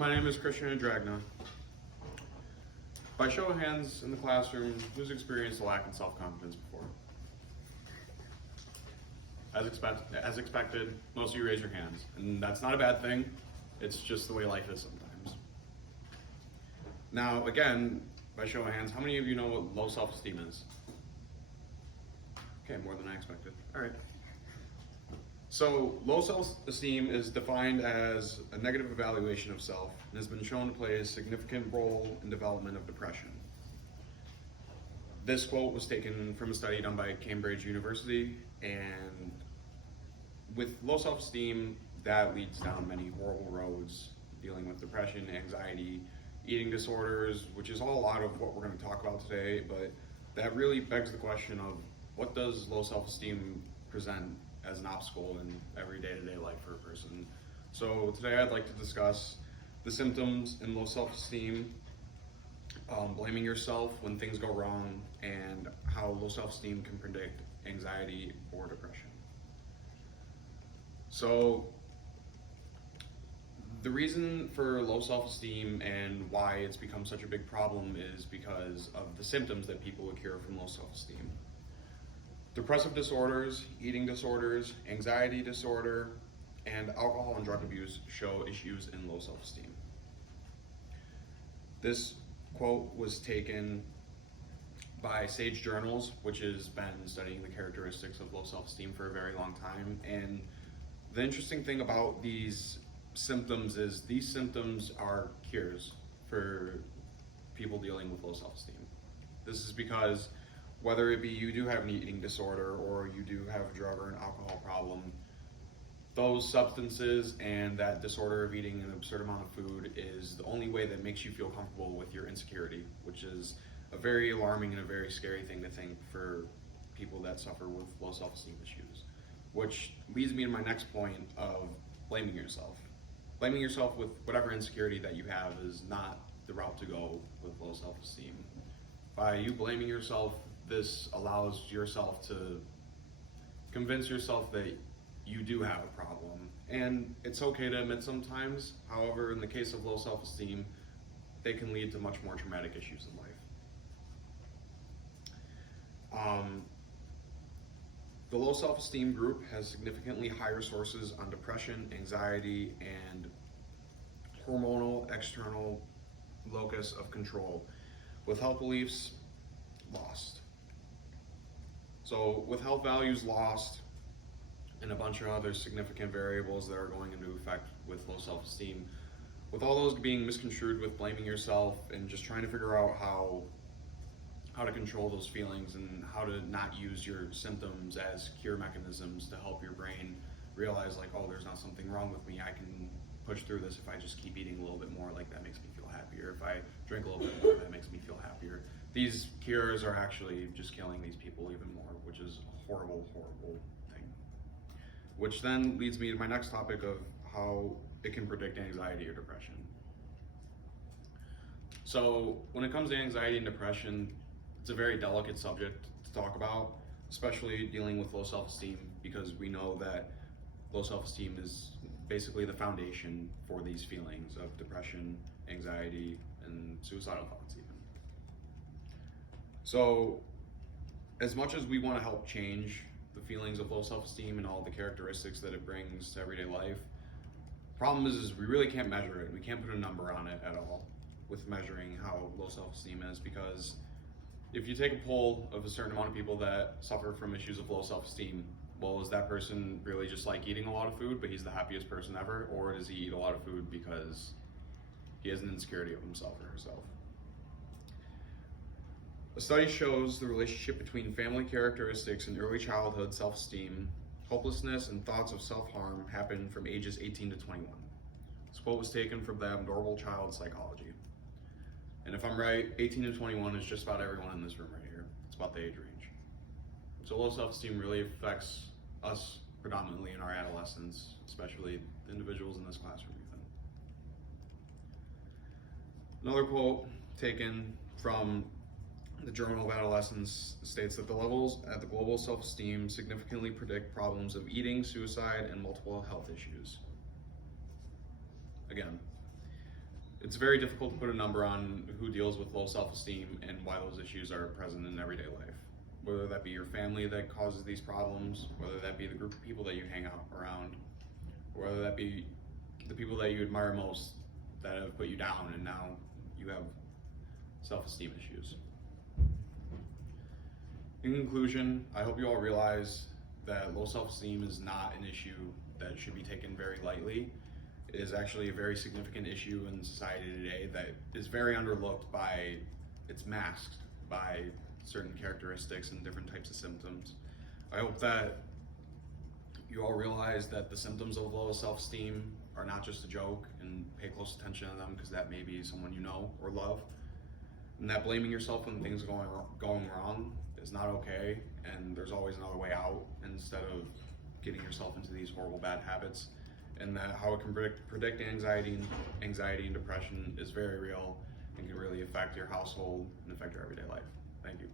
My name is Christian Dragna. By show of hands in the classroom, who's experienced a lack in self-confidence before? As expected, most of you raise your hands, and that's not a bad thing. It's just the way life is sometimes. Now, again, by show of hands, how many of you know what low self-esteem is? Okay, more than I expected. All right. So, low self-esteem is defined as a negative evaluation of self and has been shown to play a significant role in development of depression. This quote was taken from a study done by Cambridge University, and with low self-esteem, that leads down many horrible roads, dealing with depression, anxiety, eating disorders, which is all a lot of what we're going to talk about today, but that really begs the question of what does low self-esteem present as an obstacle in every day-to-day life for a person. So today I'd like to discuss the symptoms in low self-esteem, blaming yourself when things go wrong, and how low self-esteem can predict anxiety or depression. So the reason for low self-esteem and why it's become such a big problem is because of the symptoms that people occur from low self-esteem. Depressive disorders, eating disorders, anxiety disorder, and alcohol and drug abuse show issues in low self-esteem. This quote was taken by Sage Journals, which has been studying the characteristics of low self-esteem for a very long time. And the interesting thing about these symptoms is these symptoms are cures for people dealing with low self-esteem. This is because whether it be you do have an eating disorder or you do have a drug or an alcohol problem, those substances and that disorder of eating an absurd amount of food is the only way that makes you feel comfortable with your insecurity, which is a very alarming and a very scary thing to think for people that suffer with low self-esteem issues. Which leads me to my next point of blaming yourself. Blaming yourself with whatever insecurity that you have is not the route to go with low self-esteem. By you blaming yourself, this allows yourself to convince yourself that you do have a problem. And it's okay to admit sometimes. However, in the case of low self-esteem, they can lead to much more traumatic issues in life. The low self-esteem group has significantly higher sources on depression, anxiety, and hormonal external locus of control, with health beliefs lost. So with health values lost and a bunch of other significant variables that are going into effect with low self-esteem, with all those being misconstrued with blaming yourself and just trying to figure out how to control those feelings and how to not use your symptoms as cure mechanisms to help your brain realize like, oh, there's not something wrong with me. I can push through this if I just keep eating a little bit more, like that makes me feel happier. If I drink a little bit more, that makes me feel happier. These cures are actually just killing these people even more, which is a horrible, horrible thing. Which then leads me to my next topic of how it can predict anxiety or depression. So when it comes to anxiety and depression, it's a very delicate subject to talk about, especially dealing with low self-esteem, because we know that low self-esteem is basically the foundation for these feelings of depression, anxiety, and suicidal thoughts even. So as much as we want to help change the feelings of low self-esteem and all the characteristics that it brings to everyday life, problem is we really can't measure it. We can't put a number on it at all with measuring how low self-esteem is, because if you take a poll of a certain amount of people that suffer from issues of low self-esteem, well, is that person really just like eating a lot of food, but he's the happiest person ever? Or does he eat a lot of food because he has an insecurity of himself or herself? A study shows the relationship between family characteristics and early childhood self-esteem, hopelessness, and thoughts of self-harm happen from ages 18 to 21. This quote was taken from the Abnormal Child Psychology. And if I'm right, 18 to 21 is just about everyone in this room right here. It's about the age range. So low self-esteem really affects us predominantly in our adolescence, especially the individuals in this classroom even. Another quote taken from the Journal of Adolescence states that the levels at the global self-esteem significantly predict problems of eating, suicide, and multiple health issues. Again, it's very difficult to put a number on who deals with low self-esteem and why those issues are present in everyday life. Whether that be your family that causes these problems, whether that be the group of people that you hang out around, or whether that be the people that you admire most that have put you down and now you have self-esteem issues. In conclusion, I hope you all realize that low self-esteem is not an issue that should be taken very lightly. It is actually a very significant issue in society today that is very underlooked by, it's masked by certain characteristics and different types of symptoms. I hope that you all realize that the symptoms of low self-esteem are not just a joke and pay close attention to them because that may be someone you know or love. And that blaming yourself when things are going wrong is not okay, and there's always another way out instead of getting yourself into these horrible bad habits. And that how it can predict anxiety and depression is very real and can really affect your household and affect your everyday life. Thank you.